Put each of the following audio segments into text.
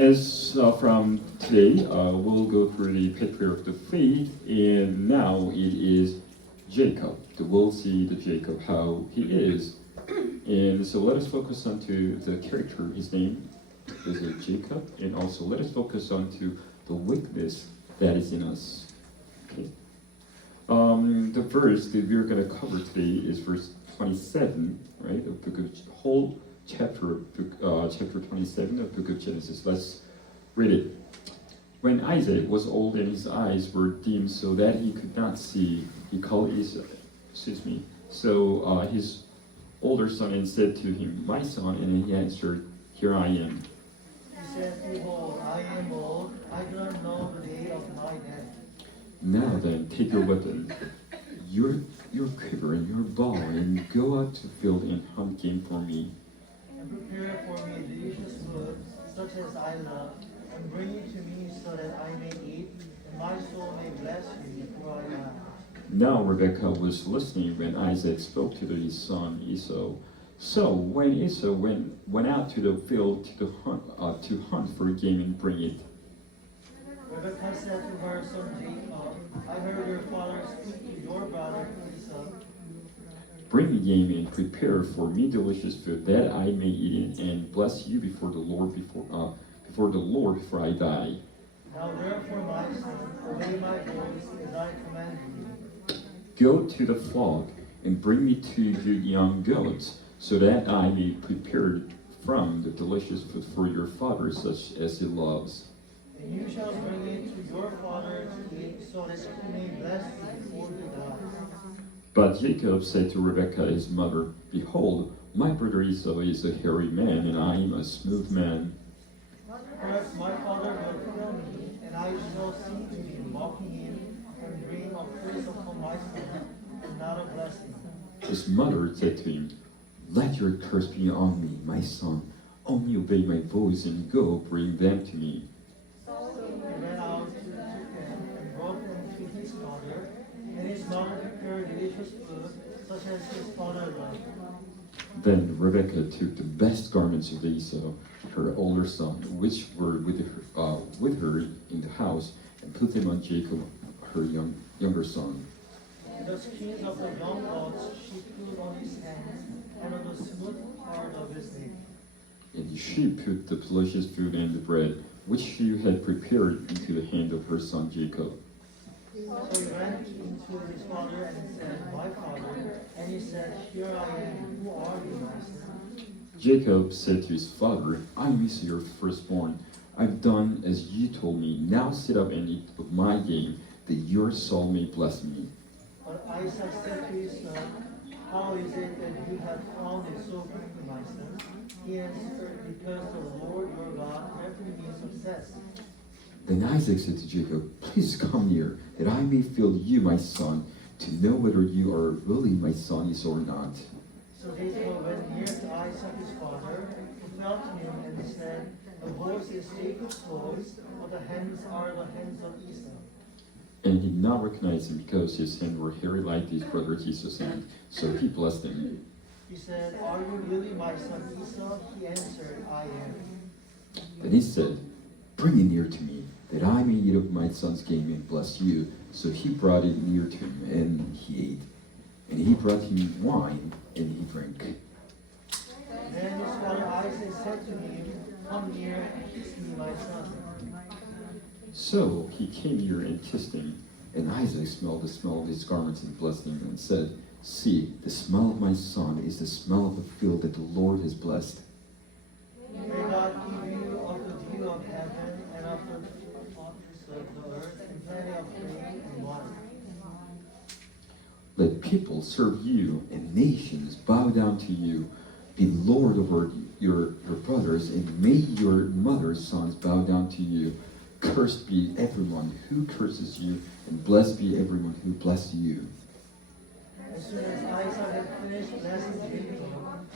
as from today, we'll go through the patriarch of the faith, and now it is Jacob. We'll see the Jacob how he is, and so let us focus on to the character. His name is Jacob, and also let us focus on to the weakness that is in us. Okay. The verse that we're going to cover today is verse 27, right? The book of whole chapter 27 of the book of Genesis. Let's read it. When Isaac was old and his eyes were dim so that he could not see, he called his older son and said to him, "My son," and he answered, "Here I am." He said, "Behold, I am old, I do not know the day of my death. Now then, take your weapon, your quiver and your bow, and go out to the field and hunt game for me. And prepare for me delicious food, such as I love, and bring it to me so that I may eat, and my soul may bless you before I die." Now Rebekah was listening when Isaac spoke to his son Esau. So when Esau went out to the field to hunt for game and bring it. Rebekah said to her son Jacob, "I heard your father speak to your brother Esau. Bring me game and prepare for me delicious food that I may eat it and bless you before the Lord before I die. Now therefore, my son, obey my voice as I command you. Go to the flock and bring me 2 good young goats, so that I may prepare from the delicious food for your father, such as he loves. And you shall bring it to your father to eat, so that he may bless you before he dies." But Jacob said to Rebekah his mother, "Behold, my brother Esau is a hairy man, and I am a smooth man. Perhaps my father will kill me, and I shall see to him mocking him, and bring a curse upon my son, and not a blessing." His mother said to him, "Let your curse be on me, my son. Only obey my voice and go bring them to me." So he ran out to took them, and brought them to his father, and his mother prepared delicious food, such as his father loved. Then Rebekah took the best garments of Esau, her older son, which were with her in the house, and put them on Jacob, her younger son. And the skins of the young goats she put on his hands, and on the smooth part of his neck. And she put the delicious food and the bread, which she had prepared, into the hand of her son Jacob. So he ran into his father and said, "My father." And he said, "Here I am. Who are you, my son?" Jacob said to his father, "I am Esau, your firstborn. I've done as you told me. Now sit up and eat of my game, that your soul may bless me." But Isaac said to his son, "How is it that you have found it so quickly, my son?" He answered, "Because the Lord your God granted me success." Then Isaac said to Jacob, "Please come near, that I may feel you, my son, to know whether you are really my son Esau or not." So Jacob went near to Isaac his father, who felt him, and said, "The voice is Jacob's voice, but the hands are the hands of Esau." And he did not recognize him, because his hands were hairy like his brother Esau's hand. So he blessed him. He said, "Are you really my son Esau?" He answered, "I am." Then he said, "Bring it near to me, that I may eat of my son's game and bless you." So he brought it near to him, and he ate. And he brought him wine, and he drank. Then his father Isaac said to him, "Come near and kiss me, my son." So he came near and kissed him. And Isaac smelled the smell of his garments and blessed him, and said, "See, the smell of my son is the smell of the field that the Lord has blessed." May God give you of the dew of heaven and of the waters of the earth, and plenty of grain and wine. Let people serve you, and nations bow down to you. Be Lord over your brothers, and may your mother's sons bow down to you. Cursed be everyone who curses you, and blessed be everyone who blesses you. As soon as Isaac had finished blessing Jacob,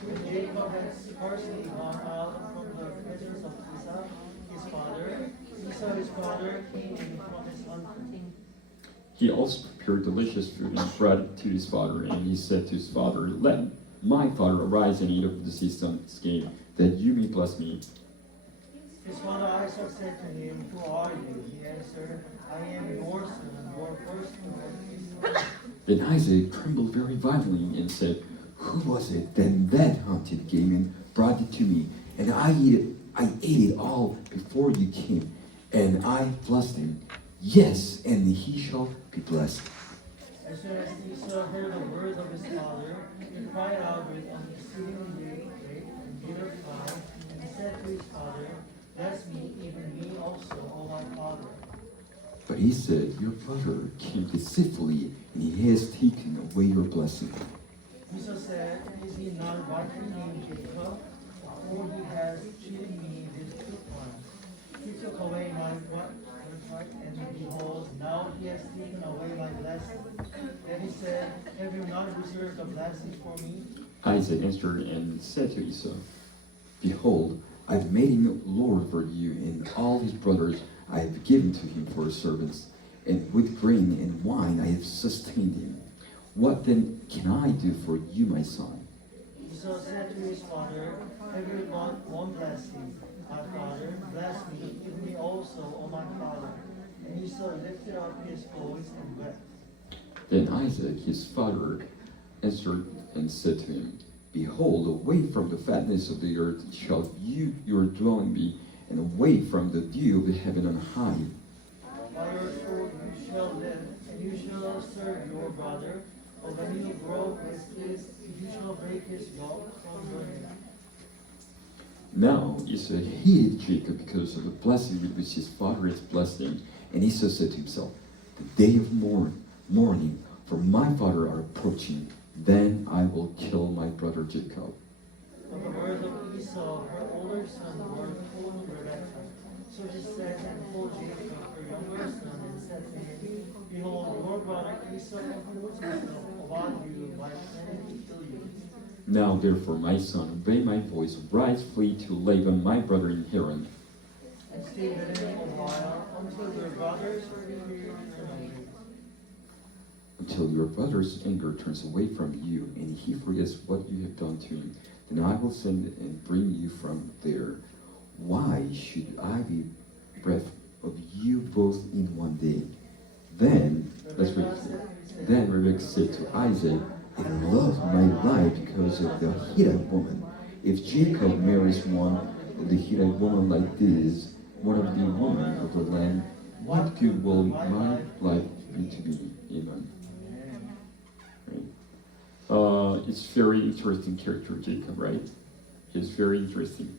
when Jacob had partially gone out from the presence of Esau, his father, Esau his father came in from his hunting. He also prepared delicious food and brought it to his father, and he said to his father, "Let my father arise and eat of the son's game, that you may bless me." His father Isaac said to him, "Who are you?" He answered, "I am your son, your firstborn Esau." Then Isaac trembled very violently and said, "Who was it then that hunted game and brought it to me? And I ate it all before you came, and I blessed him. Yes, and he shall be blessed." As soon as Esau heard the words of his father, he cried out with an exceedingly great and bitter cry, and he said to his father, "Bless me, even me also, O my father." But he said, "Your brother came deceitfully, and he has taken away your blessing." Esau said, "Is he not rightly named Jacob? For he has cheated me these 2 times. He took away my birthright, and behold, now he has taken away my blessing." Then he said, "Have you not reserved a blessing for me?" Isaac answered and said to Esau, Behold, I have made him Lord for you, and all his brothers I have given to him for servants, and with grain and wine I have sustained him. What then can I do for you, my son? Esau said to his father, "Have you not one blessing? My father, bless me, give me also, O my father." And Esau lifted up his voice and wept. Then Isaac his father answered and said to him, Behold, away from the fatness of the earth shall your dwelling be, and away from the dew of the heaven on high. By your sword you shall live, and you shall serve your brother. But when you grow restless, you shall break his yoke from your neck. Now Esau hated Jacob because of the blessing with which his father had blessed him. And Esau said to himself, The day of mourning for my father are approaching. Then I will kill my brother Jacob. But the words of Esau, her older son, were told Rebekah. So she sent and told Jacob, her younger son, and said to him, "Behold, your brother Esau concludes himself about you by planning to kill you." Now therefore, my son, obey my voice, rise, flee to Laban my brother in Haran. And stay with him a while until your brother's fear turn away. Until your brother's anger turns away from you, and he forgets what you have done to him. Then I will send and bring you from there. Why should I be bereft of you both in one day? Then, then Rebekah said to Isaac, I love my life because of the Hittite woman. If Jacob marries one of the Hittite women like this, one of the women of the land, what good will my life be to me? Amen. It's very interesting character, Jacob, right? It's very interesting.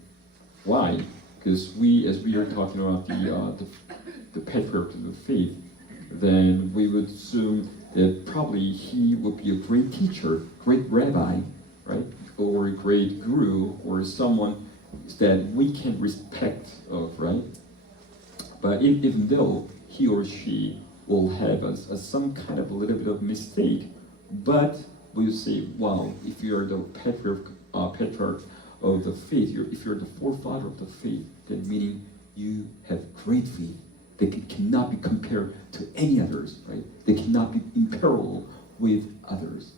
Why? Because as we are talking about the patriarch of the faith, then we would assume that probably he would be a great teacher, great rabbi, right? Or a great guru, or someone that we can respect of, right? But even though he or she will have some kind of a little bit of mistake, but we'll say, wow, if you're the patriarch of the faith, if you're the forefather of the faith, then meaning you have great faith that cannot be compared to any others, right? They cannot be in parallel with others.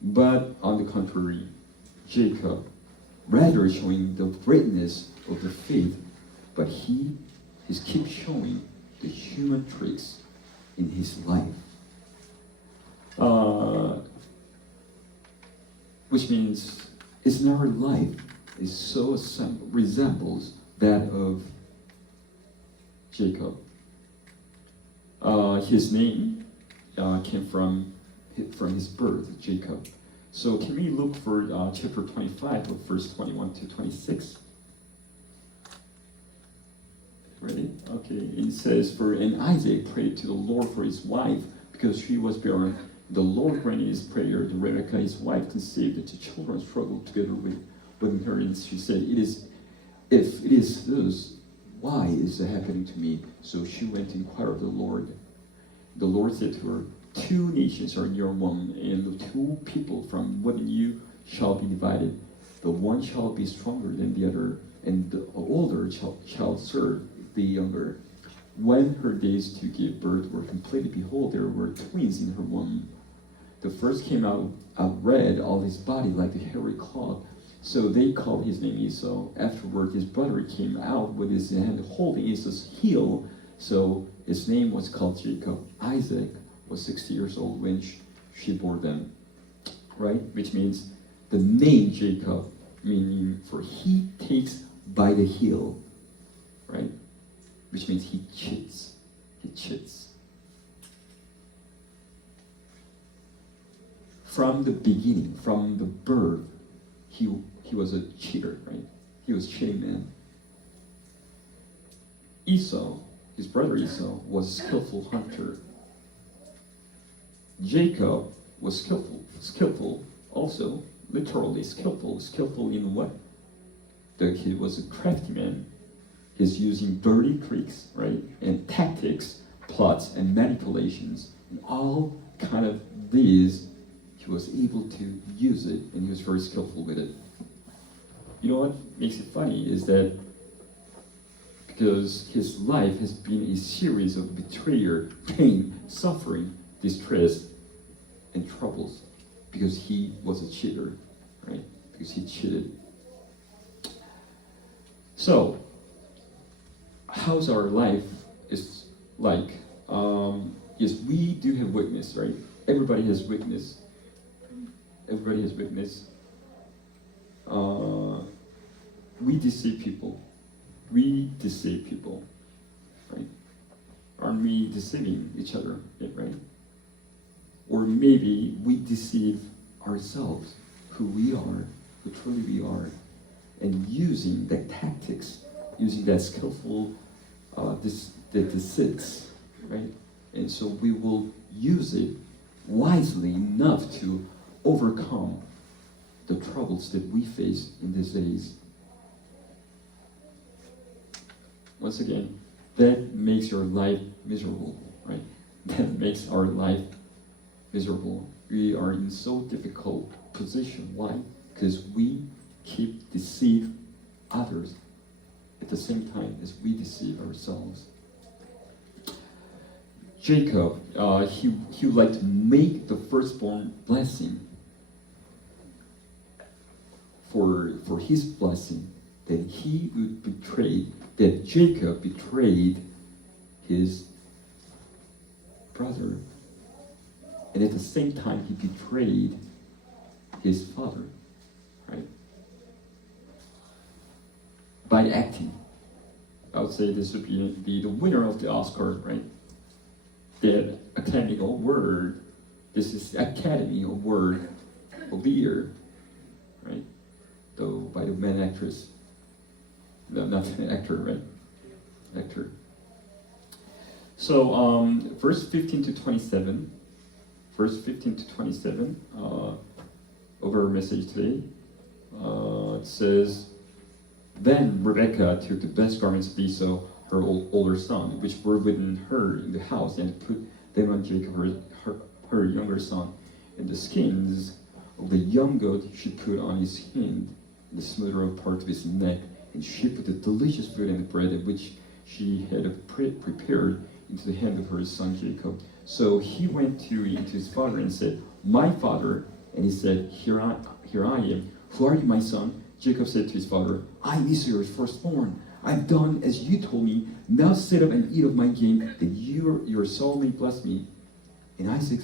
But on the contrary, Jacob, rather showing the greatness of the faith, but he keeps showing the human traits in his life. Which means it's in our life is so resembles that of Jacob. His name came from his birth, Jacob. So can we look for chapter 25, verse 21 to 26? Ready? Okay. It says, and Isaac prayed to the Lord for his wife because she was barren. The Lord granted his prayer. Rebekah, his wife, conceived, and the children struggled together with her. And she said, if it is this, why is it happening to me? So she went to inquire of the Lord. The Lord said to her, 2 nations are in your womb, and the 2 people from within you shall be divided. The one shall be stronger than the other, and the older shall serve the younger. When her days to give birth were completed, behold, there were twins in her womb. The first came out red, all his body like the hairy cloth. So they called his name Esau. Afterward, his brother came out with his hand holding Esau's heel. So his name was called Jacob. Isaac was 60 years old when she bore them. Right? Which means the name Jacob, meaning for he takes by the heel. Right? Which means he cheats. He cheats. From the beginning, from the birth, he was a cheater, right? He was cheating man. Esau, his brother Esau, was a skillful hunter. Jacob was skillful also, literally skillful. Skillful in what? That he was a crafty man. He's using dirty tricks, right? And tactics, plots, and manipulations. And all kind of these, he was able to use it, and he was very skillful with it. You know what makes it funny is that because his life has been a series of betrayal, pain, suffering, distress, and troubles, because he was a cheater, right? Because he cheated. So, how's our life is like? Yes, we do have weakness, right? Everybody has weakness. Everybody has weakness. We deceive people. We deceive people, right? Aren't we deceiving each other, right? Or maybe we deceive ourselves, who we are, who truly we are, and using that tactics, using that skillful, the deceits, right? And so we will use it wisely enough to overcome the troubles that we face in these days. Once again, that makes your life miserable, right? That makes our life miserable. We are in so difficult position. Why? Because we keep deceive others at the same time as we deceive ourselves. Jacob, he would like to make the firstborn blessing for his blessing. Then he would betray, that Jacob betrayed his brother, and at the same time he betrayed his father, right? By acting. I would say this would be the winner of the Oscar, right? The Academy Award. This is the Academy Award of the year, right? Though by the main actress. No, not an actor, right? Actor. So, verse 15 to 27. Verse 15 to 27 of our message today. It says, Then Rebekah took the best garments of Esau, her older son, which were within her in the house, and put them on Jacob, her younger son. And the skins of the young goat she put on his hand, the smoother part of his neck, and she put the delicious food and the bread which she had prepared into the hand of her son Jacob. So he went into his father and said, My father. And he said, Here I am. Who are you, my son? Jacob said to his father, I am Esau, your firstborn. I've done as you told me. Now sit up and eat of my game, that your soul may bless me. And Isaac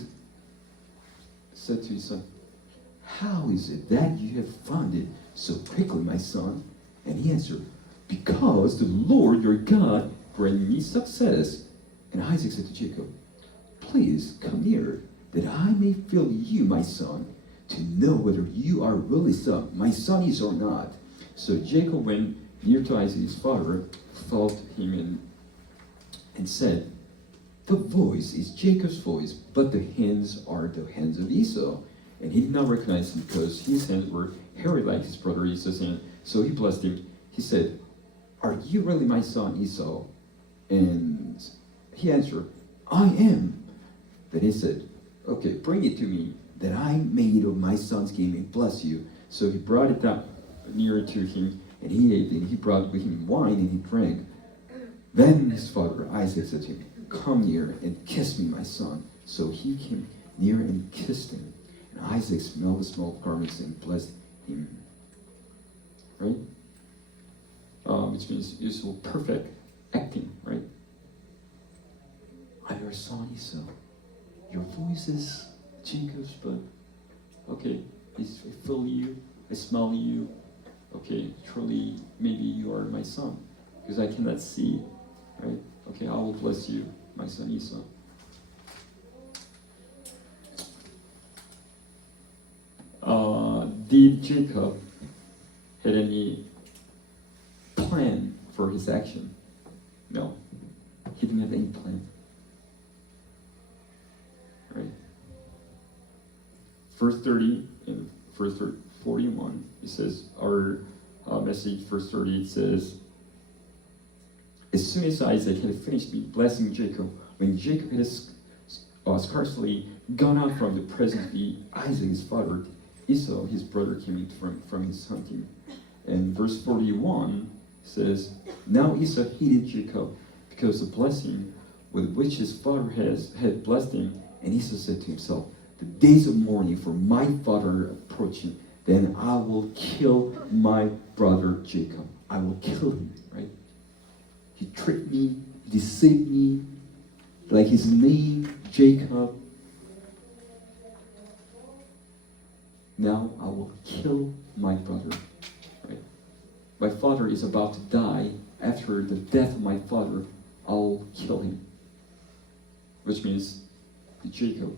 said to his son, How is it that you have found it so quickly, my son? And he answered, Because the Lord your God granted me success. And Isaac said to Jacob, Please come near, that I may feel you, my son, to know whether you are really my son is or not. So Jacob went near to Isaac his father, felt him and said, The voice is Jacob's voice, but the hands are the hands of Esau. And he did not recognize him because his hands were hairy like his brother Esau's hand. So he blessed him. He said, Are you really my son Esau? And he answered, I am. Then he said, Okay, bring it to me, that I may eat of my son's game and bless you. So he brought it down nearer to him, and he ate, and he brought with him wine, and he drank. Then his father Isaac said to him, Come near and kiss me, my son. So he came near and kissed him. And Isaac smelled the small garments and blessed him. right? Which means Esau perfect acting, right? I'm your son Esau. Your voice is Jacob's, but okay, I feel you, I smell you. Okay, truly, maybe you are my son, because I cannot see, right? Okay, I will bless you, my son Esau. Did Jacob had any plan for his action? No, he didn't have any plan. Right? Verse 30 and verse 41, it says, our message, verse 30, it says, as soon as Isaac had finished blessing Jacob, when Jacob had scarcely gone out from the presence of Isaac, his father, Esau, his brother, came in from his hunting. And verse 41 says, now Esau hated Jacob because of the blessing with which his father had blessed him. And Esau said to himself, the days of mourning for my father approaching, then I will kill my brother Jacob. I will kill him, right? He tricked me, deceived me, like his name, Jacob. Now I will kill my brother, right? My father is about to die. After the death of my father, I'll kill him. Which means Jacob,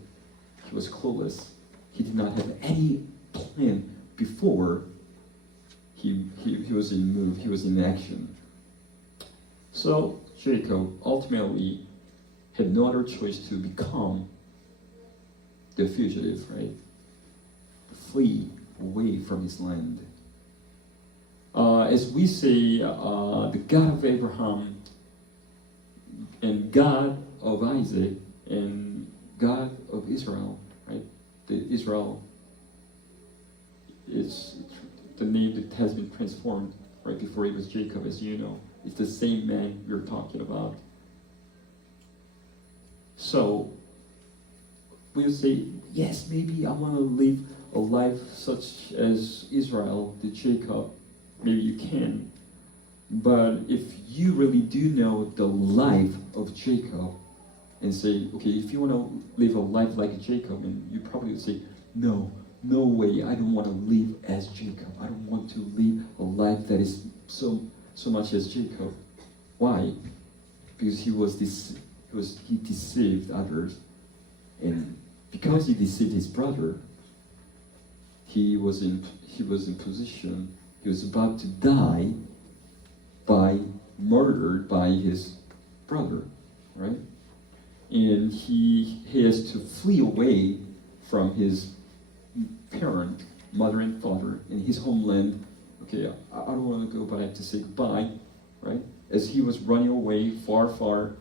he was clueless. He did not have any plan before he was in move, he was in action. So Jacob ultimately had no other choice to become the fugitive, right? Flee away from his land. As we say, the God of Abraham and God of Isaac and God of Israel, right? The Israel is the name that has been transformed right before it was Jacob, as you know. It's the same man we're talking about. So we'll say, yes, maybe I want to live a life such as Israel did Jacob. Maybe you can. But if you really do know the life of Jacob and say, okay, if you want to live a life like Jacob, and you probably would say, no way, I don't want to live as Jacob. I don't want to live a life that is so much as Jacob. Why? Because he deceived others, and because he deceived his brother, he was in position. He was about to die murdered by his brother, right? And he has to flee away from his parent, mother and father, in his homeland. Okay, I don't want to go back to say goodbye, right? As he was running away far,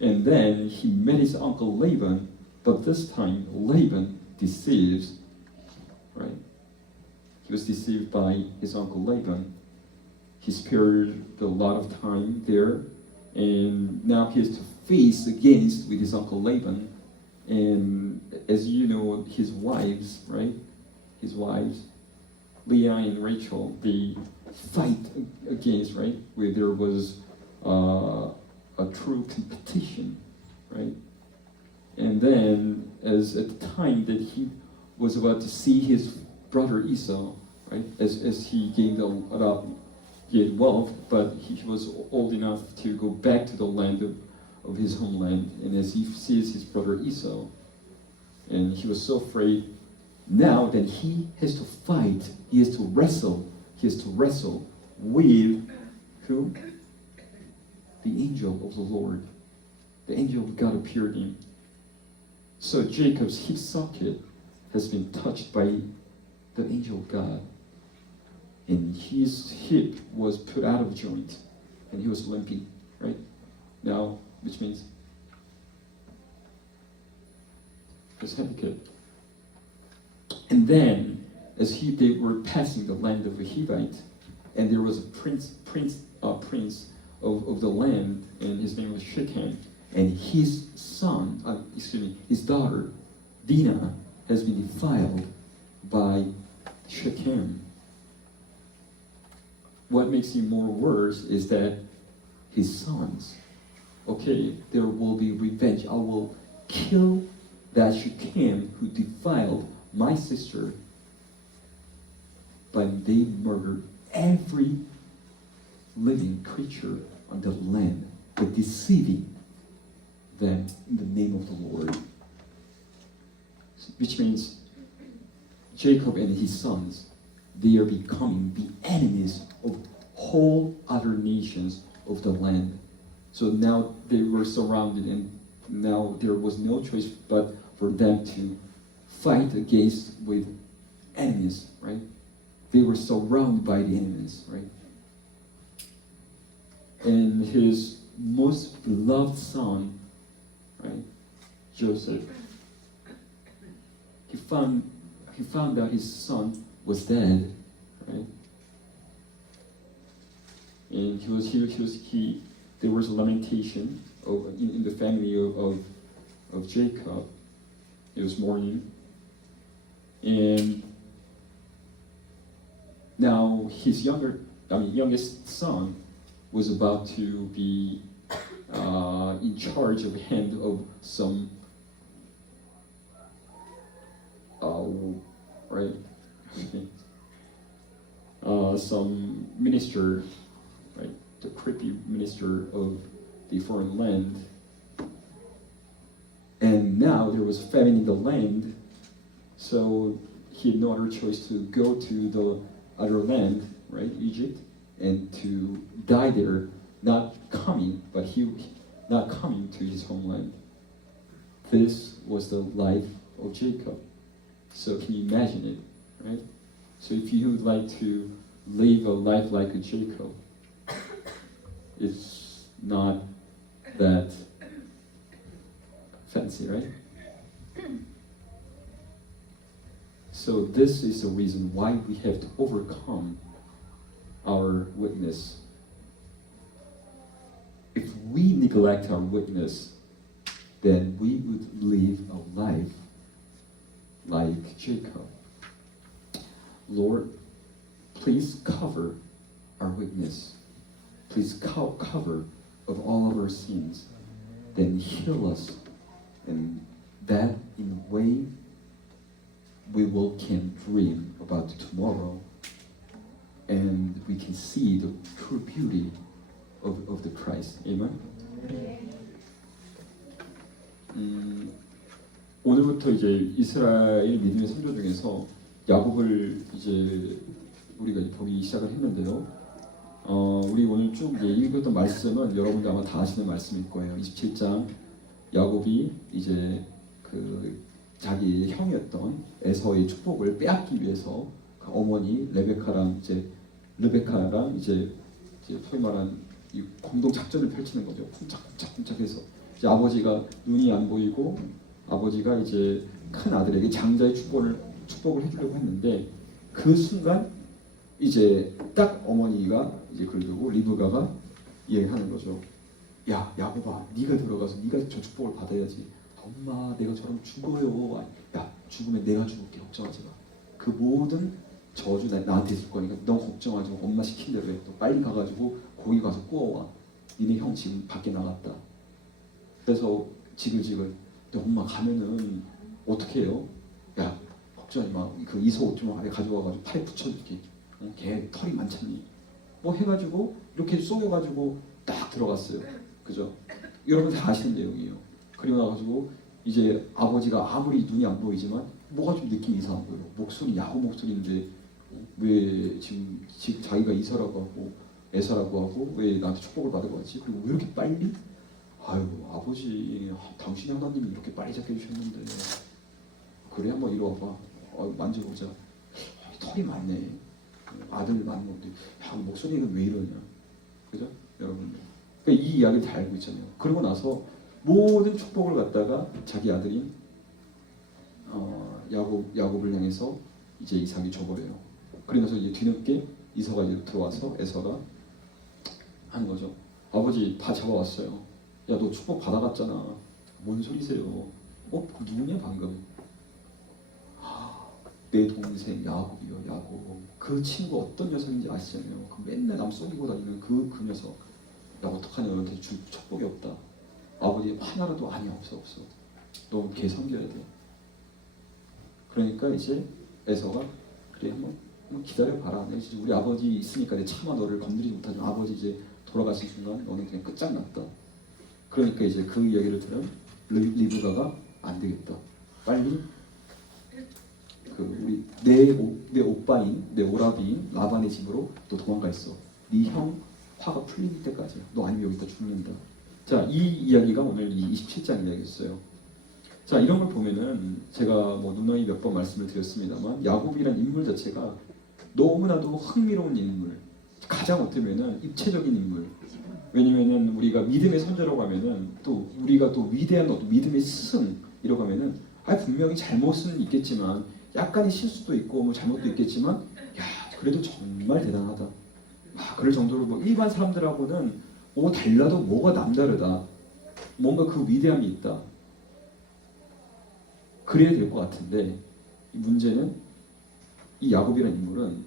and then he met his uncle Laban, but this time Laban deceives, right? He was deceived by his uncle Laban. He spared a lot of time there, and now he has to face against with his uncle Laban. And as you know, his wives, right? His wives, Leah and Rachel, they fight against, right? Where there was a true competition, right? And then, as at the time that he was about to see his brother Esau, right? As he gained wealth, but he was old enough to go back to the land of his homeland, and as he sees his brother Esau, and he was so afraid. Now that he has to fight, he has to wrestle with who? The angel of the Lord. The angel of God appeared in him. So Jacob's hip socket has been touched by the angel of God, and his hip was put out of joint, and he was limping, right? Now, which means his handicap. And then, as they were passing the land of the Hivite, and there was a prince of the land, and his name was Shechem, and his his daughter, Dinah, has been defiled by Shechem. what makes it more worse is that his sons, okay, there will be revenge. I will kill that Shechem who defiled my sister. But they murdered every living creature on the land, but deceiving them in the name of the Lord. Which means Jacob and his sons, they are becoming the enemies of whole other nations of the land. So now they were surrounded, and now there was no choice but for them to fight against with enemies, right? They were surrounded by the enemies, right? And his most beloved son, right, Joseph, he found out his son was dead, right? And there was a lamentation in the family of Jacob. It was mourning, and now his youngest son was about to be in charge of hand of some some minister, right, the creepy minister of the foreign land. And now there was famine in the land, so he had no other choice to go to the other land, right, Egypt, and to die there, not coming to his homeland. This was the life of Jacob. So can you imagine it, right? So if you would like to live a life like a Jacob, it's not that fancy, right? So this is the reason why we have to overcome our witness. If we neglect our witness, then we would live a life like Jacob. Lord, please cover our witness. Please cover of all of our sins. Then heal us, and that in a way we can dream about tomorrow, and we can see the true beauty of the Christ. Amen. 오늘부터 이제 이스라엘 믿음의 선조 중에서 야곱을 이제 우리가 보기 시작을 했는데요. 우리 오늘 쭉 읽었던 말씀은 여러분들 아마 다 아시는 말씀일 거예요. 27장 야곱이 이제 그 자기 형이었던 에서의 축복을 빼앗기 위해서 그 어머니 레베카랑 이제 소위 말한 이 공동 작전을 펼치는 거죠. 쿵짝쿵짝쿵짝해서 이제 아버지가 눈이 안 보이고 아버지가 이제 큰 아들에게 장자의 축복을 해주려고 했는데 그 순간 이제 딱 어머니가 이제 그러고 리브가가 얘기하는 거죠. 야 야곱아, 네가 들어가서 네가 저 축복을 받아야지. 엄마 내가 저러면 죽어요. 야 죽으면 내가 죽을게, 걱정하지 마. 그 모든 저주 나한테 있을 거니까 너 걱정하지 마. 엄마 시킨 대로 해. 또 빨리 가가지고 고기 가서 구워와. 니네 형 지금 밖에 나갔다. 그래서 지글지글. 근데 엄마 가면은 어떻게 해요? 야 걱정하지 마. 그 이소 옷 좀 아래 가져와가지고 팔에 붙여줄게. 걔 털이 많잖니. 뭐 해가지고 이렇게 쏘여가지고 딱 들어갔어요. 그죠? 여러분 다 아시는 내용이에요. 그리고 나가지고 이제 아버지가 아무리 눈이 안 보이지만 뭐가 좀 느낌이 이상한 거예요. 목소리 야곱 목소리인데 왜 지금 자기가 이서라고 하고 에서라고 하고 왜 나한테 축복을 받으러 왔지? 그리고 왜 이렇게 빨리? 아이고 아버지 당신이 하나님이 이렇게 빨리 잡게 해주셨는데 그래 한번 이리 와봐. 만져보자. 털이 많네. 아들 낳는 건데 야, 목소리가 왜 이러냐? 그죠? 여러분 그러니까 이 이야기를 다 알고 있잖아요. 그러고 나서 모든 축복을 갖다가 자기 아들인 야곱을 향해서 이제 이삭이 줘버려요. 그러면서 이제 뒤늦게 이서가 이제 들어와서 에서가 하는 거죠. 아버지 다 잡아왔어요. 야 너 축복 받아갔잖아. 뭔 소리세요? 누구냐 방금? 내 동생 야곱이요, 야곱. 그 친구 어떤 녀석인지 아시잖아요. 그 맨날 남 쏘기고 다니는 그 녀석. 야, 어떡하냐, 너한테 줄 축복이 없다. 아버지 하나라도 아니 없어. 너 걔 섬겨야 돼. 그러니까 이제 에서가 그래 한번 기다려봐라. 이제 우리 아버지 있으니까 내 차마 너를 건드리지 못하지만 아버지 이제 돌아가신 순간 너는 그냥 끝장났다. 그러니까 이제 그 이야기를 들은 리브가가 안 되겠다. 빨리 그 우리 내 오빠인 내 오라비인 라반의 집으로 또 도망가 있어. 네 형 화가 풀릴 때까지. 너 아니면 여기다 죽는다. 자, 이 이야기가 오늘 이 27장 이야기였어요. 자, 이런 걸 보면은 제가 뭐 누누이 몇 번 말씀을 드렸습니다만 야곱이란 인물 자체가 너무나도 흥미로운 인물, 가장 어떻게 보면은 입체적인 인물. 왜냐면은 우리가 믿음의 선조라고 하면은 또 우리가 또 위대한 어떤 믿음의 스승이라고 하면은 분명히 잘못은 있겠지만 약간의 실수도 있고 뭐 잘못도 있겠지만 야 그래도 정말 대단하다. 그럴 정도로 뭐 일반 사람들하고는 달라도 뭐가 남다르다. 뭔가 그 위대함이 있다. 그래야 될 것 같은데 이 문제는 이 야곱이라는 인물은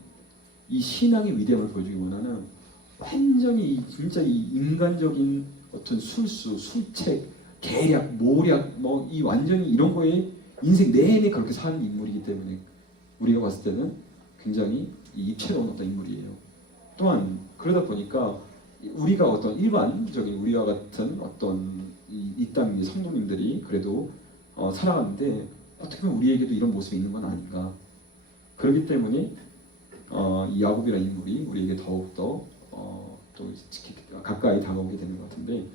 이 신앙의 위대함을 보여주기보다는 완전히 진짜 이 인간적인 어떤 술수, 술책, 계략, 모략 뭐 이 완전히 이런 거에 인생 내내 그렇게 사는 인물이기 때문에 우리가 봤을 때는 굉장히 입체로운 어떤 인물이에요. 또한 그러다 보니까 우리가 어떤 일반적인 우리와 같은 어떤 이 땅의 성도님들이 그래도 살아가는데 어떻게 보면 우리에게도 이런 모습이 있는 건 아닌가. 그렇기 때문에 이 야곱이라는 인물이 우리에게 더욱더 또 가까이 다가오게 되는 것 같은데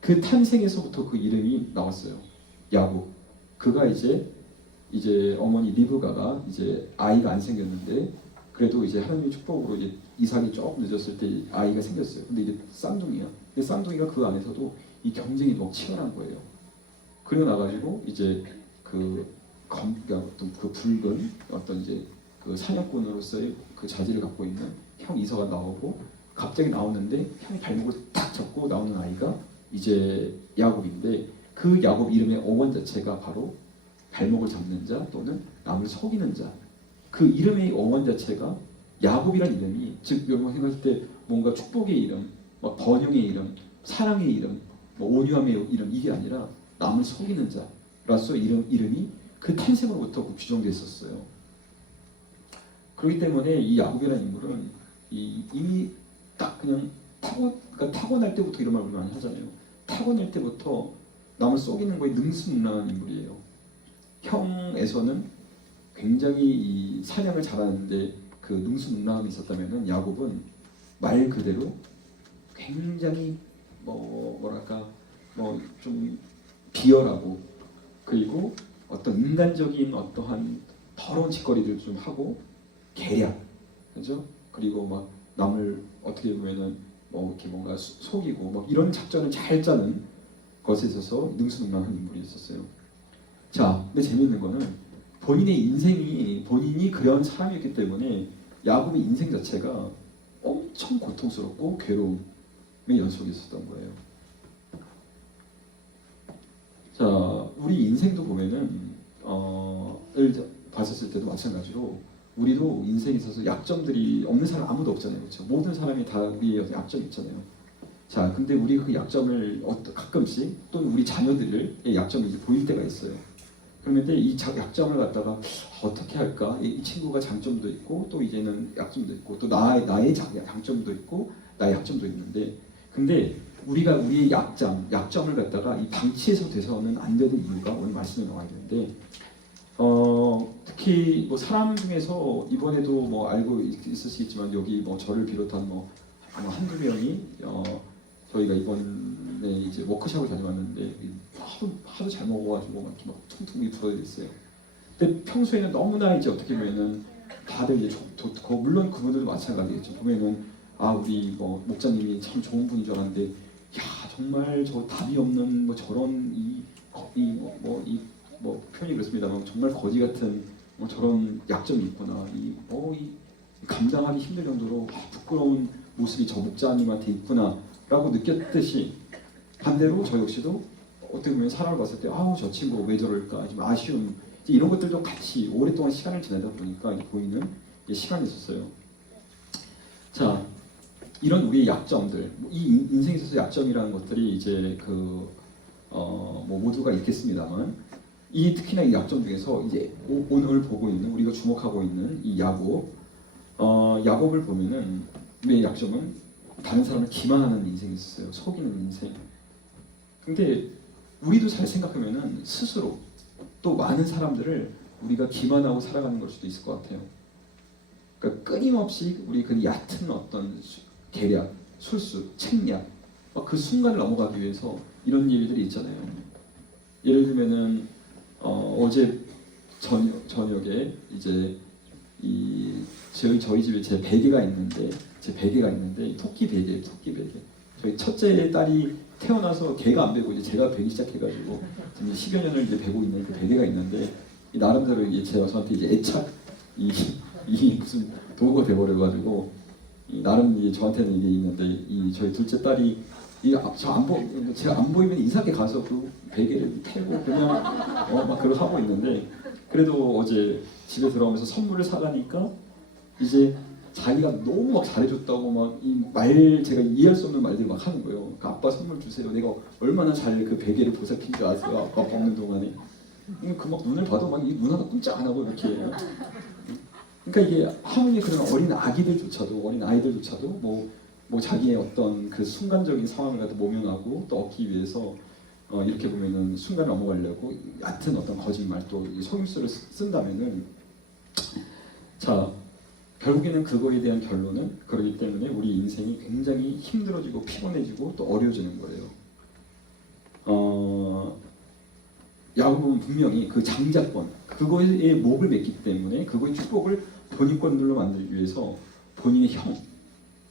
그 탄생에서부터 그 이름이 나왔어요. 야곱. 그가 이제 어머니 리브가가 이제 아이가 안 생겼는데 그래도 이제 하나님의 축복으로 이제 이삭이 조금 늦었을 때 아이가 생겼어요. 근데 이제 쌍둥이야. 근데 쌍둥이가 그 안에서도 이 경쟁이 너무 치열한 거예요. 그러고 나가지고 이제 그러니까 어떤 그 붉은 어떤 이제 그 사냥꾼으로서의 그 자질을 갖고 있는 형 이서가 나오고 갑자기 나오는데 형이 발목을 딱 잡고 나오는 아이가 이제 야곱인데 그 야곱 이름의 어원 자체가 바로 발목을 잡는 자 또는 남을 속이는 자. 그 이름의 어원 자체가 야곱이란 이름이 즉 여러분 생각할 때 뭔가 축복의 이름, 막 번영의 이름, 사랑의 이름, 뭐 온유함의 이름 이게 아니라 남을 속이는 자라서 이름이 그 탄생으로부터 규정됐었어요. 그렇기 때문에 이 야곱이라는 인물은 이미 딱 그냥 그러니까 타고날 때부터 이런 말을 많이 하잖아요. 타고날 때부터 남을 속이는 거에 능수능란한 인물이에요. 형에서는 굉장히 이 사냥을 잘하는데 그 능수능란함이 있었다면은 야곱은 말 그대로 굉장히 뭐랄까 좀 비열하고 그리고 어떤 인간적인 어떠한 더러운 짓거리들 좀 하고 계략, 그죠? 그리고 막 남을 어떻게 보면은 뭐 이렇게 뭔가 속이고 막 이런 작전을 잘 짜는 것에 있어서 능수능란한 인물이 있었어요. 자, 근데 재미있는 거는 본인의 인생이 본인이 그런 사람이었기 때문에 야곱의 인생 자체가 엄청 고통스럽고 괴로움의 연속이 있었던 거예요. 자, 우리 인생도 보면은 봤었을 때도 마찬가지로 우리도 인생에 있어서 약점들이 없는 사람 아무도 없잖아요, 그렇죠? 모든 사람이 다 우리의 약점이 있잖아요. 자, 근데 우리 그 약점을 가끔씩 또는 우리 자녀들의 약점이 이제 보일 때가 있어요. 그런데 이 약점을 갖다가 어떻게 할까? 이 친구가 장점도 있고 또 이제는 약점도 있고 또 나의 장점도 있고 나의 약점도 있는데 근데 우리가 우리의 약점을 갖다가 이 방치해서 돼서는 안 되는 이유가 오늘 말씀에 나와 있는데 특히 뭐 사람 중에서 이번에도 뭐 알고 있으시겠지만 여기 뭐 저를 비롯한 뭐 아마 한두 명이 저희가 이번에 이제 워크숍을 다녀왔는데 하도 잘 먹어가지고 막 이렇게 막 퉁퉁이 부어져 있어요. 근데 평소에는 너무나 이제 어떻게 보면은 다들 이제 물론 그분들도 마찬가지겠죠. 보면은 우리 뭐 목사님이 참 좋은 분인 줄 알았는데 야 정말 저 답이 없는 뭐 저런 뭐 표현이 그렇습니다만 정말 거지 같은 뭐 저런 약점이 있구나. 이 감당하기 힘들 정도로 부끄러운 모습이 저 목자님한테 있구나라고 느꼈듯이 반대로 저 역시도 어떻게 보면 사람을 봤을 때 저 친구 왜 저럴까 좀 아쉬움 이제 이런 것들도 같이 오랫동안 시간을 지내다 보니까 보이는 시간이 있었어요. 자, 이런 우리의 약점들, 이 인생에 있어서 약점이라는 것들이 이제 뭐 모두가 있겠습니다만, 이 특히나 이 약점 중에서 이제 오늘 보고 있는 우리가 주목하고 있는 이 야곱, 야곱을 보면은 우리의 약점은 다른 사람을 기만하는 인생이 있었어요. 속이는 인생. 근데 우리도 잘 생각하면은 스스로 또 많은 사람들을 우리가 기만하고 살아가는 걸 수도 있을 것 같아요. 그러니까 끊임없이 우리 그 얕은 어떤 계략, 술수, 책략, 그 순간을 넘어가기 위해서 이런 일들이 있잖아요. 예를 들면은 어제 저녁에 이제 저희 집에 제 베개가 있는데 토끼 베개. 저희 첫째 딸이 태어나서 걔가 안 베고 이제 제가 베기 시작해가지고 지금 10여 년을 이제 베고 있는 그 베개가 있는데 나름대로 이게 저한테 이제 애착 이 무슨 도구가 돼버려가지고 나름 이제 저한테는 이게 있는데 저희 둘째 딸이 제가 안 보이면 이상하게 가서 그 베개를 패고 그냥 막 그러고 하고 있는데 그래도 어제 집에 들어오면서 선물을 사가니까 이제 자기가 너무 막 잘해줬다고 막 제가 이해할 수 없는 말들을 막 하는 거예요. 그러니까 아빠 선물 주세요. 내가 얼마나 잘 그 베개를 보살핀 줄 아세요? 아빠 먹는 동안에. 그 막 눈을 봐도 막 이 눈 하나 꼼짝 안 하고 이렇게. 그러니까 이게 하물며 그런 어린 아이들조차도 뭐 자기의 어떤 그 순간적인 상황을 갖다 모면하고 또 얻기 위해서 이렇게 보면은 순간을 넘어가려고 얕은 어떤 거짓말 또 속임수를 쓴다면은 자 결국에는 그거에 대한 결론은 그러기 때문에 우리 인생이 굉장히 힘들어지고 피곤해지고 또 어려워지는 거예요. 야곱은 분명히 그 장자권 그거에 목을 맸기 때문에 그거의 축복을 본인권들로 만들기 위해서 본인의 형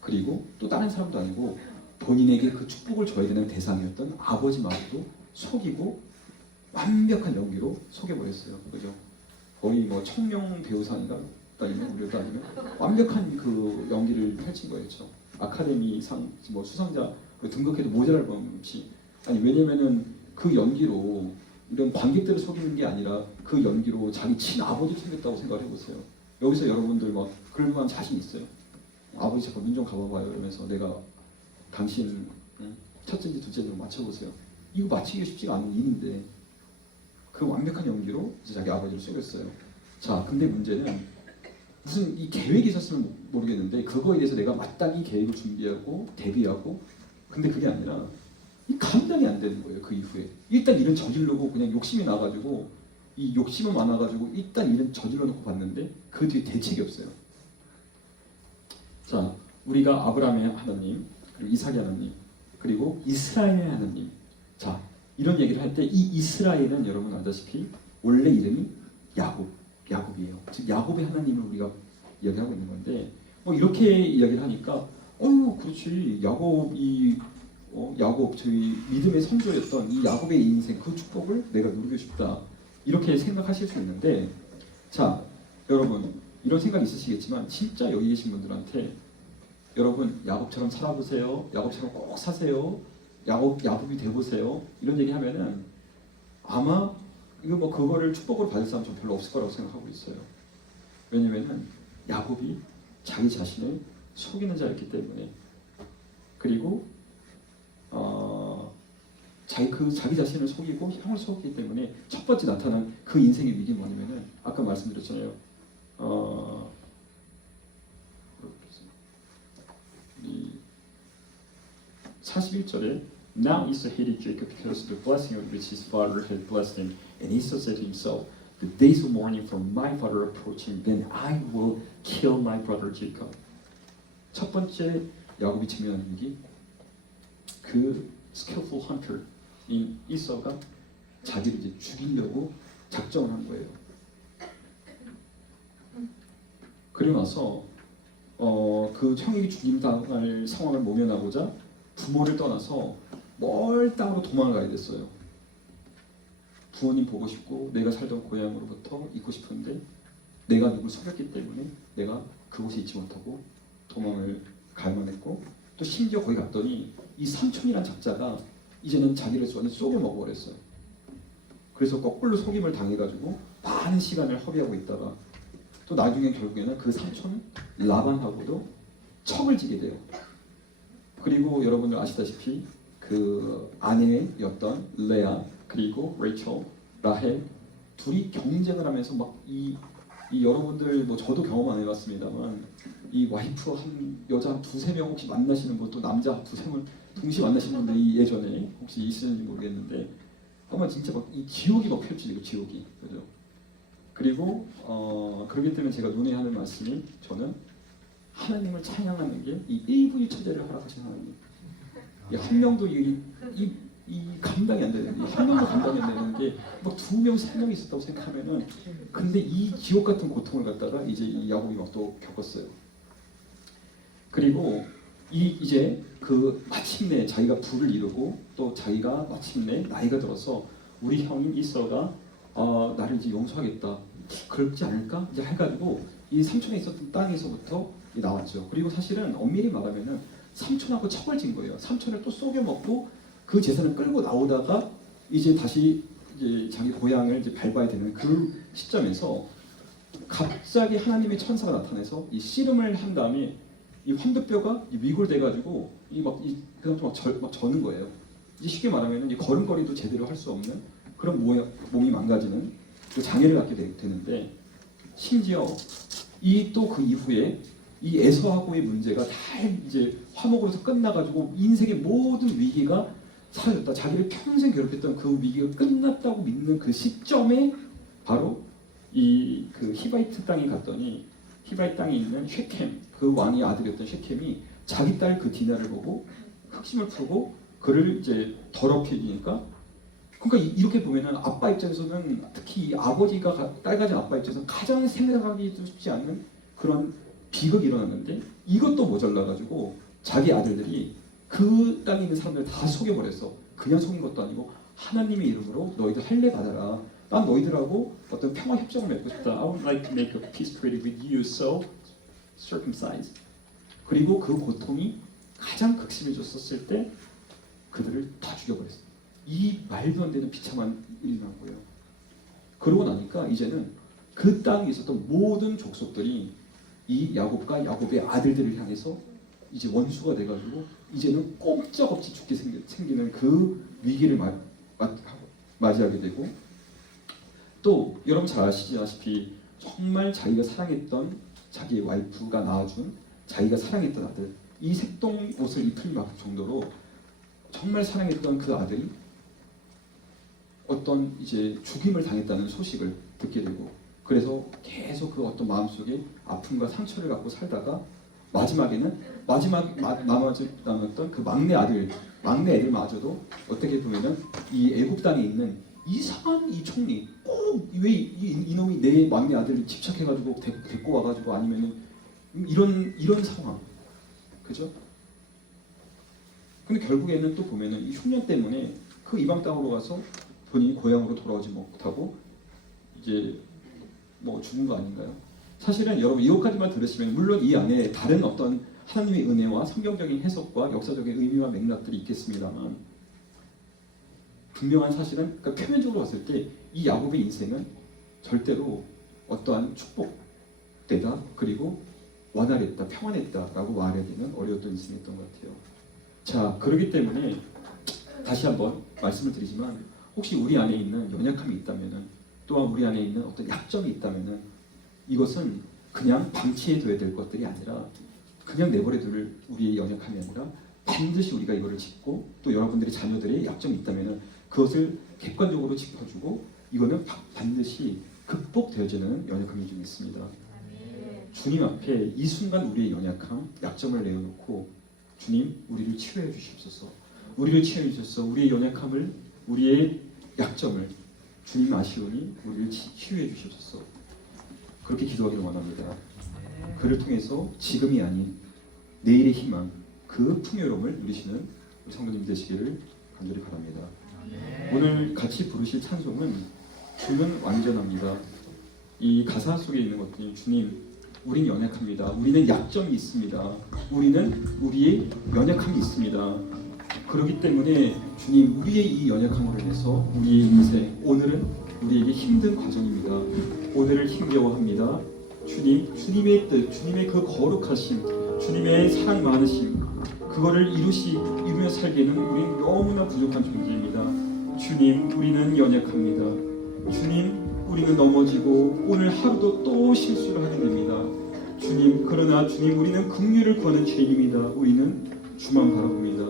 그리고 또 다른 사람도 아니고 본인에게 그 축복을 줘야 되는 대상이었던 아버지 마음도 속이고 완벽한 연기로 속여버렸어요. 그죠? 거의 뭐 청룡 배우상인가 우리가 따지면 완벽한 그 연기를 펼친 거였죠. 아카데미상 뭐 수상자 등극해도 모자랄 뻔 없이 왜냐면은 그 연기로 이런 관객들을 속이는 게 아니라 그 연기로 자기 친아버지를 속였다고 생각을 해보세요. 여기서 여러분들 막 그럴 만한 자신 있어요. 아버지 자꾸 눈 좀 감아봐요 이러면서 내가 당신 첫째인지 둘째인지 맞춰보세요. 이거 맞히기가 쉽지가 않은 일인데 그 완벽한 연기로 이제 자기 아버지를 속였어요. 자 근데 문제는 무슨 이 계획이 있었으면 모르겠는데 그거에 대해서 내가 마땅히 계획을 준비하고 대비하고 근데 그게 아니라 이 감당이 안 되는 거예요. 그 이후에 일단 일은 저지르고 그냥 욕심이 나가지고 이 욕심은 많아가지고 일단 일은 저질러 놓고 봤는데 그 뒤에 대책이 없어요. 자 우리가 아브라함의 하나님 그리고 이삭의 하나님 그리고 이스라엘의 하나님 자 이런 얘기를 할 때 이 이스라엘은 여러분 알다시피 원래 이름이 야곱이에요. 즉 야곱의 하나님을 우리가 이야기하고 있는 건데 이렇게 이야기를 하니까 그렇지 야곱 저희 믿음의 선조였던 이 야곱의 인생 그 축복을 내가 누리고 싶다 이렇게 생각하실 수 있는데 자 여러분 이런 생각 있으시겠지만 진짜 여기 계신 분들한테 여러분 야곱처럼 살아보세요. 야곱처럼 꼭 사세요. 야곱이 돼보세요. 이런 얘기 하면은 아마 이거 그거를 축복을 받을 사람 좀 별로 없을 거라고 생각하고 있어요. 왜냐면은 야곱이 자기 자신을 속이는 자였기 때문에 그리고 자기 자신을 속이고 형을 속이기 때문에 첫 번째 나타난 그 인생의 위기는 뭐냐면은 아까 말씀드렸잖아요. 이 41절에 Now Esau hated Jacob because of the blessing of which his father had blessed him, and Esau said to himself, "The days of mourning for my father are approaching. Then I will kill my brother Jacob." 첫 번째 야곱이 직면하는 위기, 그 skillful hunter인 이서가 자기를 이제 죽이려고 작정을 한 거예요. 그리고 나서 그 형이 죽임당할 상황을 모면하고자 부모를 떠나서 멀 땅으로 도망을 가야 됐어요. 부모님 보고 싶고 내가 살던 고향으로부터 있고 싶은데 내가 누굴 속였기 때문에 내가 그곳에 있지 못하고 도망을 가야만 했고 또 심지어 거기 갔더니 이 삼촌이란 작자가 이제는 자기를 완전 쏘겨 먹어버렸어요. 그래서 거꾸로 속임을 당해가지고 많은 시간을 허비하고 있다가 또 나중에 결국에는 그 삼촌 라반하고도 척을 지게 돼요. 그리고 여러분들 아시다시피 그 아내였던 레아 그리고 레이첼, 라헬 둘이 경쟁을 하면서 막 이 여러분들 뭐 저도 경험 안 해봤습니다만 이 와이프 한 여자 두세 명 혹시 만나시는 분 또 남자 두세 명 동시에 만나시는 분들이 예전에 혹시 있으신지 모르겠는데 아마 진짜 막 이 지옥이 막 펼쳐지고 지옥이 그죠? 그리고 그렇기 때문에 제가 눈에 하는 말씀이 저는 하나님을 찬양하는 게 이 1분 1초제를 허락하신 하나님 한 명도 이 감당이 안 되는 한 명도 감당이 안 되는 게 막 2명, 3명 있었다고 생각하면은 근데 이 지옥 같은 고통을 갖다가 이제 이 야곱이 막 또 겪었어요. 그리고 이제 그 마침내 자기가 부를 이루고 또 자기가 마침내 나이가 들어서 우리 형인 이서가 나를 이제 용서하겠다 그렇지 않을까 이제 해가지고 이 삼촌에 있었던 땅에서부터 나왔죠. 그리고 사실은 엄밀히 말하면은 삼촌하고 척을 진 거예요. 삼촌을 또 속여 먹고 그 재산을 끌고 나오다가 이제 다시 이제 자기 고향을 이제 밟아야 되는 그 시점에서 갑자기 하나님의 천사가 나타나서 이 씨름을 한 다음에 이 황도뼈가 위골돼가지고 그 삼촌 막 저는 거예요. 이제 쉽게 말하면 이 걸음걸이도 제대로 할 수 없는 그런 몸이 망가지는 그 장애를 갖게 되는데 심지어 이 또 그 이후에 이 에서하고의 문제가 다 이제 화목으로서 끝나가지고 인생의 모든 위기가 사라졌다. 자기를 평생 괴롭혔던 그 위기가 끝났다고 믿는 그 시점에 바로 이 그 히바이트 땅에 갔더니 히바이트 땅에 있는 쉐켐 그 왕의 아들이었던 쉐켐이 자기 딸 그 디나를 보고 흑심을 풀고 그를 이제 더럽히니까 그러니까 이렇게 보면은 아빠 입장에서는 특히 아버지가 딸 가진 아빠 입장에서 가장 생각하기도 쉽지 않은 그런 비극이 일어났는데 이것도 모자라가지고 자기 아들들이 그 땅에 있는 사람들 다 속여버렸어. 그냥 속인 것도 아니고 하나님의 이름으로 너희들 할례 받아라. 난 너희들하고 어떤 평화 협정을 맺고 싶다. I would like to make a peace treaty with you, so circumcise. 그리고 그 고통이 가장 극심해졌었을 때 그들을 다 죽여버렸어. 이 말도 안 되는 비참한 일이 난 거예요. 그러고 나니까 이제는 그 땅에 있었던 모든 족속들이 이 야곱과 야곱의 아들들을 향해서 이제 원수가 돼가지고 이제는 꼼짝없이 죽게 생기는 그 위기를 맞이하게 되고 또 여러분 잘 아시다시피 정말 자기가 사랑했던 자기의 와이프가 낳아준 자기가 사랑했던 아들 이 색동 옷을 입힐 정도로 정말 사랑했던 그 아들이 어떤 이제 죽임을 당했다는 소식을 듣게 되고 그래서 계속 그 어떤 마음속에 아픔과 상처를 갖고 살다가 마지막에는 남았던 그 막내 애들마저도 어떻게 보면은 이 애굽 땅에 있는 이상한 이 총리 꼭 왜 이놈이 내 막내 아들을 집착해가지고 데리고 와가지고 아니면은 이런 상황 그죠? 근데 결국에는 또 보면은 이 흉년 때문에 그 이방 땅으로 가서 본인이 고향으로 돌아오지 못하고 이제 뭐 죽은 거 아닌가요? 사실은 여러분 이것까지만 들으시면 물론 이 안에 다른 어떤 하나님의 은혜와 성경적인 해석과 역사적인 의미와 맥락들이 있겠습니다만 분명한 사실은 그러니까 표면적으로 봤을 때 이 야곱의 인생은 절대로 어떠한 축복되다 그리고 완활했다 평안했다라고 말해야 되는 어려웠던 인생이었던 것 같아요. 자 그렇기 때문에 다시 한번 말씀을 드리지만 혹시 우리 안에 있는 연약함이 있다면은 또한 우리 안에 있는 어떤 약점이 있다면은 이것은 그냥 방치해둬야 될 것들이 아니라 그냥 내버려둘 우리의 연약함이 아니라 반드시 우리가 이거를 짚고 또 여러분들의 자녀들의 약점이 있다면은 그것을 객관적으로 짚어주고 이거는 반드시 극복되어지는 연약함이 좀 있습니다. 주님 앞에 이 순간 우리의 연약함, 약점을 내어놓고 주님 우리를 치유해 주십소서. 우리를 치유해 주셔서 우리의 연약함을 우리의 약점을 주님 아시오니 우리를 치유해 주십소서. 그렇게 기도하기를 원합니다. 그를 통해서 지금이 아닌 내일의 희망, 그 풍요로움을 누리시는 우리 성도님 되시기를 간절히 바랍니다. 오늘 같이 부르실 찬송은 주는 완전합니다. 이 가사 속에 있는 것들이 주님, 우리는 연약합니다. 우리는 약점이 있습니다. 우리는 우리의 연약함이 있습니다. 그렇기 때문에 주님, 우리의 이 연약함으로 인해서 우리의 인생, 오늘은 우리에게 힘든 과정입니다. 오늘을 힘겨워합니다. 주님, 주님의 뜻, 주님의 그 거룩하심, 주님의 사랑 많으심, 그거를 이루며 살기에는 우리는 너무나 부족한 존재입니다. 주님, 우리는 연약합니다. 주님, 우리는 넘어지고 오늘 하루도 또 실수를 하게 됩니다. 주님, 그러나 주님, 우리는 긍휼을 구하는 죄인입니다. 우리는 주만 바라봅니다.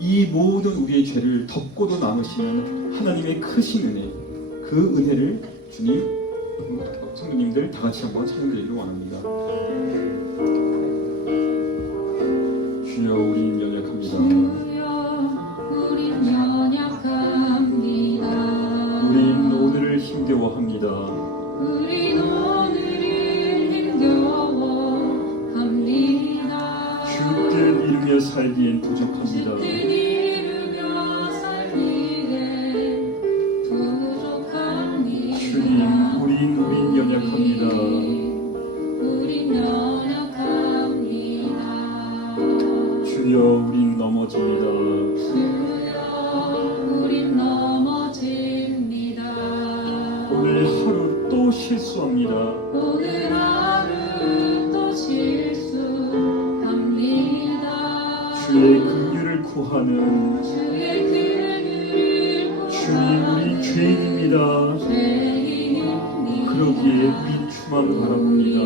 이 모든 우리의 죄를 덮고도 남으시는 하나님의 크신 은혜, 그 은혜를 주님, 성도님들 다 같이 한번 찬양드리기를 원합니다. 주여, 우린 연약합니다. 우린 연약합니다. 우린 오늘을 힘겨워합니다. 우린 오늘을 힘겨워합니다. 주뜻 이루며 살기엔 부족합니다. 주뜻 이루며 살기엔 부족합니다. 주님, 우린 연약합니다. 우린 연약합니다. 주여, 우린 넘어집니다. 주여, 우린 넘어집니다. 오늘 하루 또 실수합니다. 오늘 하루 또 실수합니다. 주의 긍휼을 구하는 주의 긍휼을 주님, 우린 죄인입니다. 죄인입니다. 그러기에 우린 주만 바라봅니다.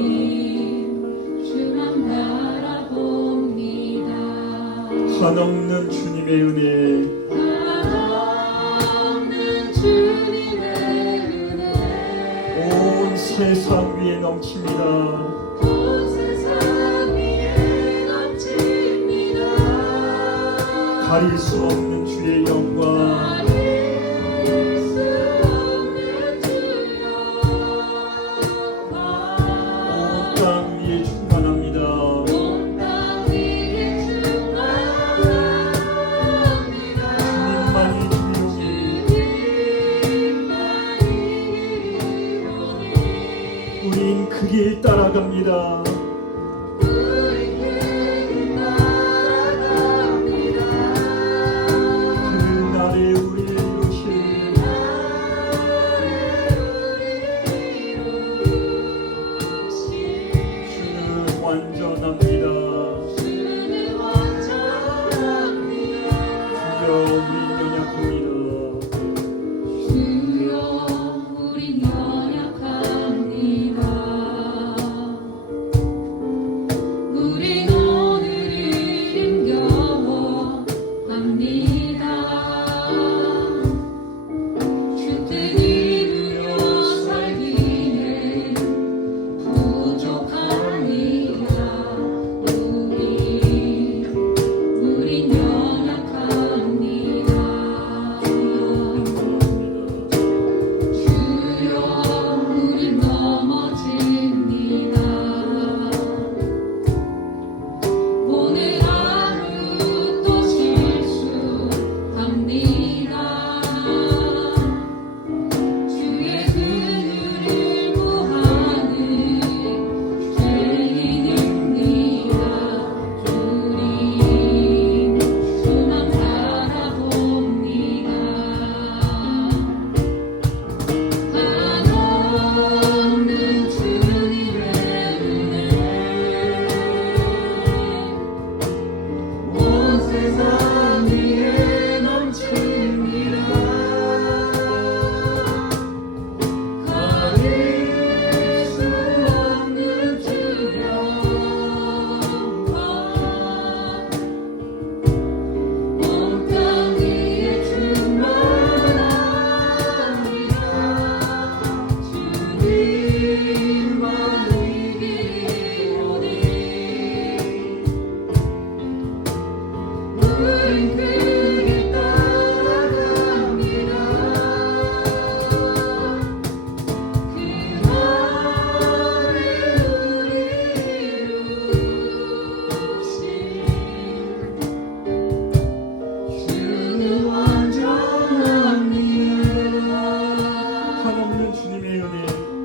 주만 바라봅니다. 한없는 주님의 은혜, 한없는 주님의 은혜 온 세상 위에 넘칩니다. 온 세상 위에 넘칩니다. 가릴 수 없는 주의 영광, 가릴 수 없는 주 영광 온 땅 위에 충만합니다. 온 땅 위에 충만합니다. 주님만이 주님이, 우린 그 길 따라갑니다. 그날에 우리를 이루신 주는 완전합니다. 주여, 우린 연약합니다. 주여, 우린 연약합니다. 우린 오늘을 힘겨워합니다. 주 뜻 이루며 살기에 부족합니다. 우린 연약합니다. 주여, 우린 넘어집니다. 오늘 하루 또 실수합니다. 주의 긍휼을 구하는 죄인입니다. 우린 주만 바라봅니다. 한없는 주님의 은혜 온 세상 위에 넘칩니다. 가릴 수 없는 주 영광 온 땅 위에 충만합니다. 주님만 이기오니 우린 그 길 따라갑니다. 그날에 우리를 이루신 주는 완전합니다. 한없는 주님의 은혜,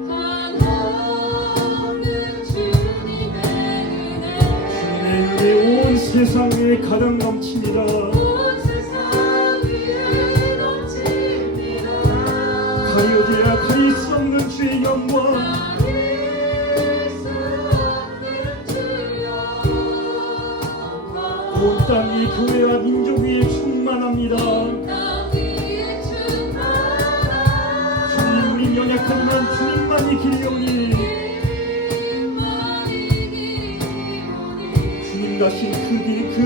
한없는 주님의 은혜 주님의 은혜 온 세상 위에 가득 넘칩니다. 온 세상 위에 넘칩니다. 가려져야 가릴 수 없는 주의 영광, 가릴 수 없는 주 영광 온 땅이 교회와 민족 위에 충만합니다. 땅 위에 충만한 주님, 우리 연약하지만 주님만 이기려니 주님만 이기오니 주님 가신 그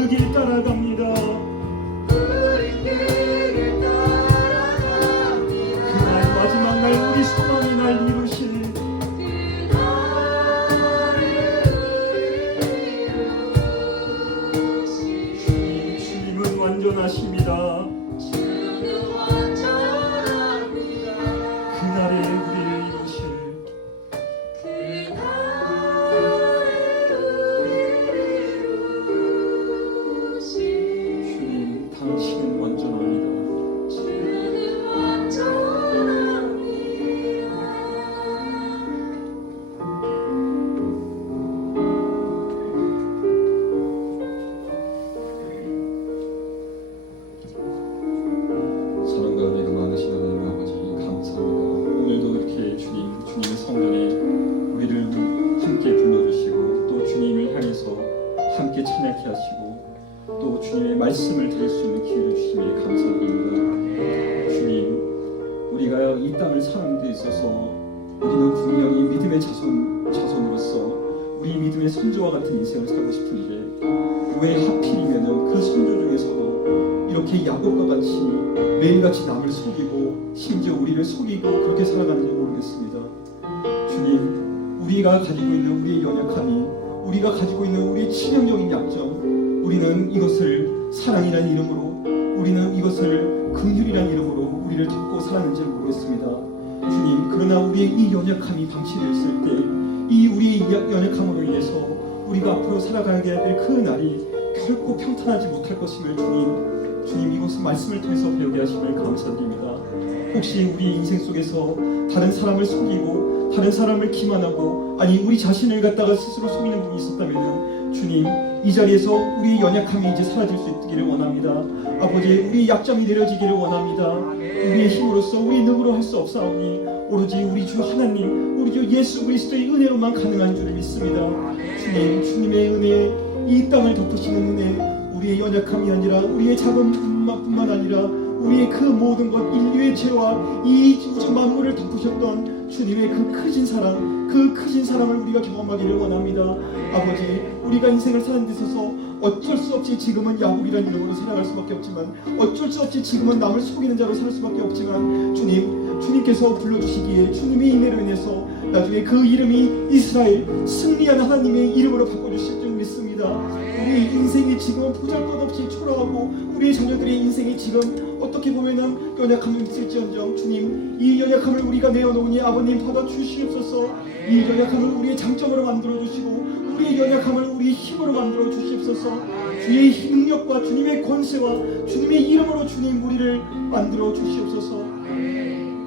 길 따라갑니다. 우리 길을 따라갑니다. 그날 마지막 날 우리 소망의 날 이루실 주님은 완전하십니다. 그날에 우리를 이루실 주님, 당신은 완전합니다. 사랑과 은혜가 많으신 하나님 아버지 감사합니다. 오늘도 이렇게 주님의 성전에 우리를 함께 불러주시고 또 주님을 향해서 함께 찬양케 하시고 또 주님의 말씀을 들을 수 있는 기회를 주심에 감사드립니다. 주님, 우리가 이 땅을 사는 데 있어서 우리는 분명히 믿음의 자손으로서 우리 믿음의 선조와 같은 인생을 살고 싶은데 왜 하필이면은 그 선조 중에서도 이렇게 야곱과 같이 매일같이 남을 속이고 심지어 우리를 속이고 그렇게 살아가는지 모르겠습니다. 주님, 우리가 가지고 있는 우리의 연약함이, 우리가 가지고 있는 우리의 치명적인 약점, 우리는 이것을 사랑이라는 이름으로, 우리는 이것을 긍휼이라는 이름으로 우리를 덮고 살았는지 모르겠습니다. 주님, 그러나 우리의 이 연약함이 방치되었을 때 이 우리의 연약함으로 인해서 우리가 앞으로 살아가야 될 그 날이 결코 평탄하지 못할 것임을 주님 이곳은 말씀을 통해서 배우게 하심을 감사드립니다. 혹시 우리 인생 속에서 다른 사람을 속이고 다른 사람을 기만하고 아니 우리 자신을 갖다가 스스로 속이는 분이 있었다면 주님, 이 자리에서 우리의 연약함이 이제 사라질 수 있기를 원합니다. 아버지, 우리의 약점이 내려지기를 원합니다. 우리의 힘으로써 우리의 능으로 할 수 없사오니 오로지 우리 주 하나님, 우리 주 예수 그리스도의 은혜로만 가능한 줄을 믿습니다. 주님, 주님의 은혜, 이 땅을 덮으시는 은혜, 우리의 연약함이 아니라 우리의 작은뿐만 아니라 우리의 그 모든 것, 인류의 죄와 이 우주 만물을 덮으셨던 주님의 그 크신 사랑, 그 크신 사랑을 우리가 경험하기를 원합니다. 아버지, 우리가 인생을 사는 데 있어서 어쩔 수 없이 지금은 야곱이라는 이름으로 살아갈 수밖에 없지만, 어쩔 수 없이 지금은 남을 속이는 자로 살 수밖에 없지만, 주님께서 불러주시기에 주님의 인내로 인해서 나중에 그 이름이 이스라엘, 승리한 하나님의 이름으로 바꿔주실 줄 믿습니다. 우리의 인생이 지금은 보잘것없이 초라하고 우리의 자녀들의 인생이 지금 어떻게 보면은 연약함이 있을지언정 주님, 이 연약함을 우리가 내어놓으니 아버님 받아주시옵소서. 이 연약함을 우리의 장점으로 만들어주시고 우리의 연약함을 우리의 힘으로 만들어 주시옵소서. 주의 능력과 주님의 권세와 주님의 이름으로 주님 우리를 만들어 주시옵소서.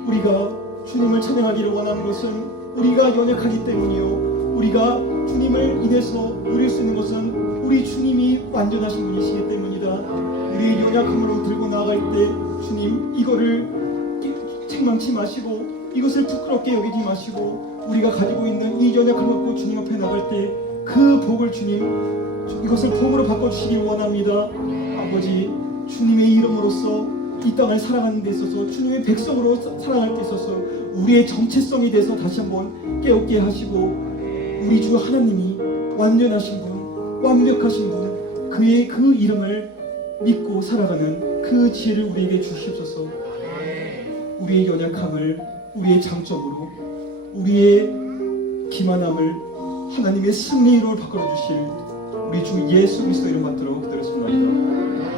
우리가 주님을 찬양하기를 원하는 것은 우리가 연약하기 때문이요, 우리가 주님을 인해서 누릴 수 있는 것은 우리 주님이 완전하신 분이시기 때문이다. 우리의 연약함으로 들고 나아갈 때 주님, 이거를 책망치 마시고 이것을 부끄럽게 여기지 마시고 우리가 가지고 있는 이 연약함을 갖고 주님 앞에 나갈 때 그 복을 주님, 이것을 복으로 바꿔주시길 원합니다. 아버지, 주님의 이름으로써 이 땅을 살아가는 데 있어서, 주님의 백성으로 살아갈 데 있어서 우리의 정체성이 돼서 다시 한번 깨닫게 하시고, 우리 주 하나님이 완전하신 분, 완벽하신 분, 그의 그 이름을 믿고 살아가는 그 지혜를 우리에게 주시옵소서. 우리의 연약함을 우리의 장점으로, 우리의 기만함을 하나님의 승리로 바꿔주실 우리 주 예수 그리스도 이름 받들어 기도했습니다.